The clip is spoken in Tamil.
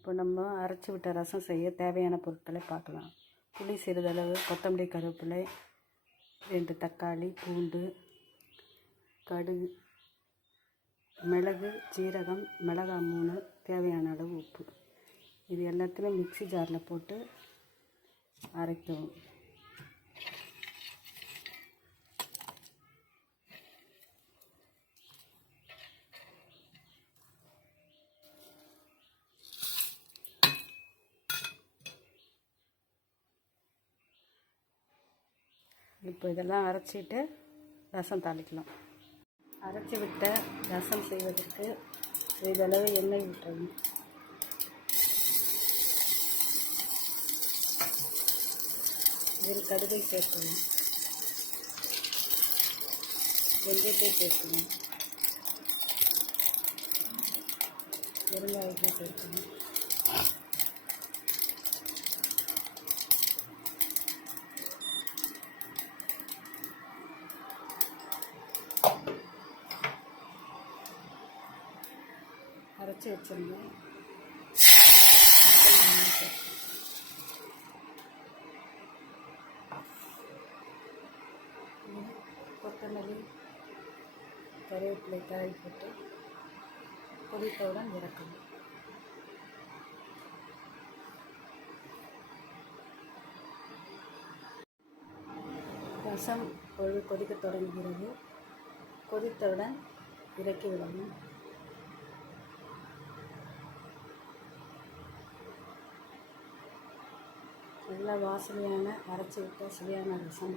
இப்போ நம்ம அரைச்சி விட்ட ரசம் செய்ய தேவையான பொருட்களை பார்க்கலாம். புளி சிறிதளவு, கொத்தமல்லி, கருவேப்பிலை, 2 தக்காளி, பூண்டு, கடுகு, மிளகு, சீரகம், மிளகாய் 3, தேவையான அளவு உப்பு. இது எல்லாத்தையும் மிக்ஸி ஜாரில் போட்டு அரைக்கவும். இப்போ இதெல்லாம் அரைச்சிட்டு ரசம் தாளிக்கலாம். அரைச்சி விட்ட ரசம் செய்வதற்கு சிறிதளவு எண்ணெய் விட்டுறணும். இதில் கடுகை சேர்க்கணும், வெந்தயத்தை சேர்க்கணும், பெருங்காயத்தை சேர்க்கணும், அரைச்சி வச்சிருந்தேன் கொத்தமல்லி, கருவேப்பிலை தழை போட்டு கொதித்தவுடன் இறக்கணும். ரசம் கொதிக்க தொடங்குகிறது. கொதித்தவுடன் இறக்கி விடணும். நல்ல வாசனையான அரைச்சி விட்ட சுவையான ரசம்.